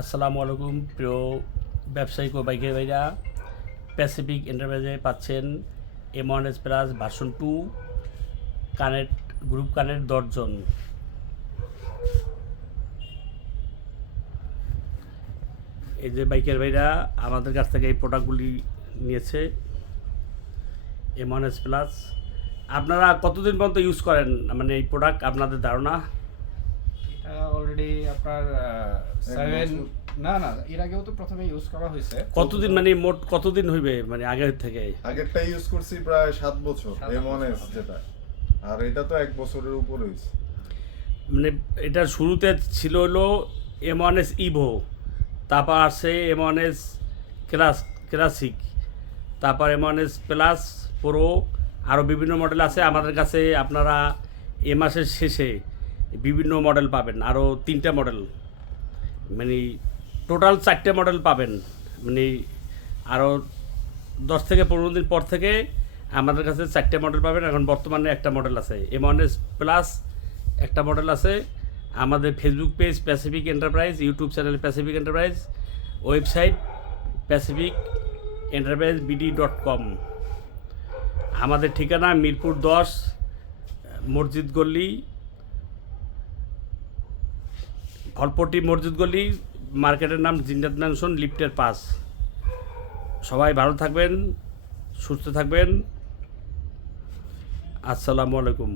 আসসালামু আলাইকুম, প্রিয় ব্যবসায়িক ও বাইকের ভাইরা। প্যাসিফিক এন্টারপ্রাইজে পাচ্ছেন M one S plus version two connect group connect দশজন। এই যে বাইকের ভাইরা আমাদের কাছ থেকে এই প্রোডাক্টগুলি নিয়েছে এম ওয়ান এস প্লাস আপনারা কতদিন পর্যন্ত ইউজ করেন? মানে এই প্রোডাক্ট আপনাদের ধারণা? অলরেডি আপনার সেভেন না না এর আগেও তো প্রথমে ইউজ করা হয়েছে। কতদিন মানে মোট কতদিন হইবে মানে আগের থেকে? আগেরটা ইউজ করছি প্রায় সাত বছর সাত এম বছর, এস যেটা। আর এটা তো এক বছরের উপর হয়েছে মানে এটার শুরুতে ছিল হলো এম এস ইভো তারপর আসে এম এস ক্লাস ক্লাসিক তারপর এম প্লাস প্রো আরও বিভিন্ন মডেল আছে। আমাদের কাছে আপনারা এ মাসের শেষে বিভিন্ন মডেল পাবেন আরও তিনটা মডেল মানে টোটাল চারটে মডেল পাবেন। মানে আরও দশ থেকে পনেরো দিন পর থেকে আমাদের কাছে চারটে মডেল পাবেন। এখন বর্তমানে একটা মডেল আছে এম এস প্লাস একটা মডেল আছে। আমাদের Facebook page Pacific Enterprise YouTube channel Pacific Enterprise website Pacific Enterprise BD dot com আমাদের ঠিকানা মিরপুর দশ, মসজিদ গল্লি ফলপট্টি মসজিদ গলি, মার্কেটের নাম জিন্দাত ম্যানশন লিফটের পাস সবাই ভালো থাকবেন, সুস্থ থাকবেন। আসসালামু আলাইকুম।